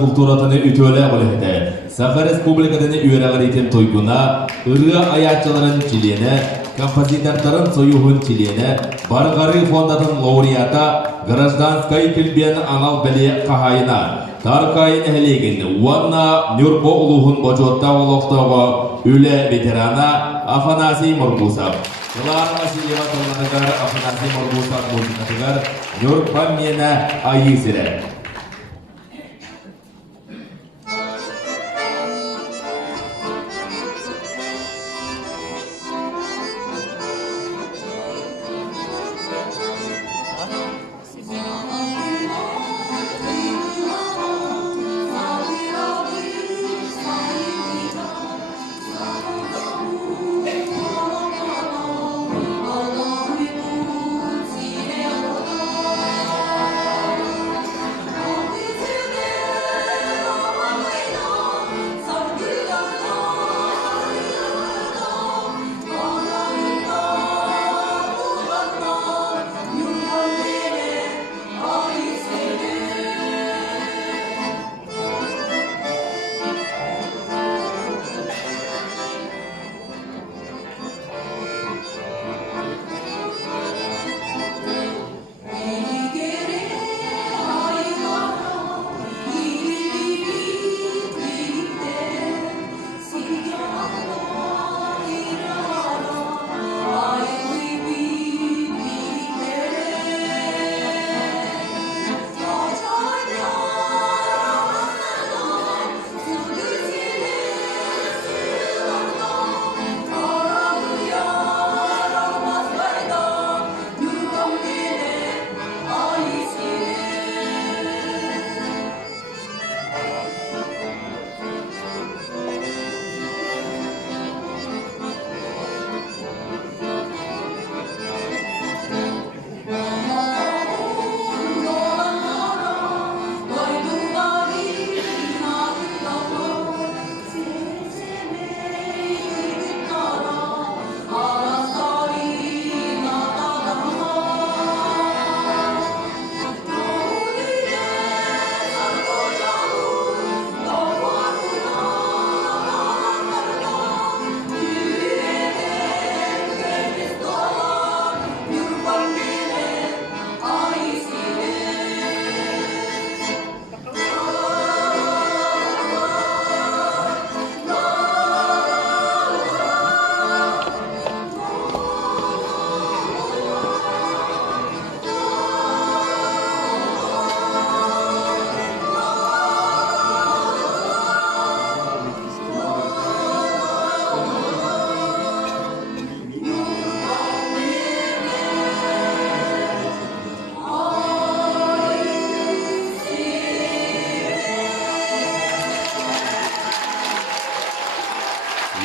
Kulturatını ütüle bulundu. Sakha Respublika'nın üyeler eğitim toyguna, ırı ayatçıların çiliğine, kompozitörlerin soyuhun çiliğine, Bargari Fondatın laureata, Grajdanskay Kilbiyan Anal Beli Kahayına, Tarkayın ehligin, Vanna Nürbo Uluhun Bojotta Voloktogo, Üle Veterana, Afanasi Morgusav. Yılar Vasiliyev Atılmanıgar, Afanasi Morgusav Muzikatıgar, Nürpamyena Ayisire.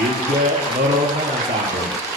Yüzde Nurullah Ensemble.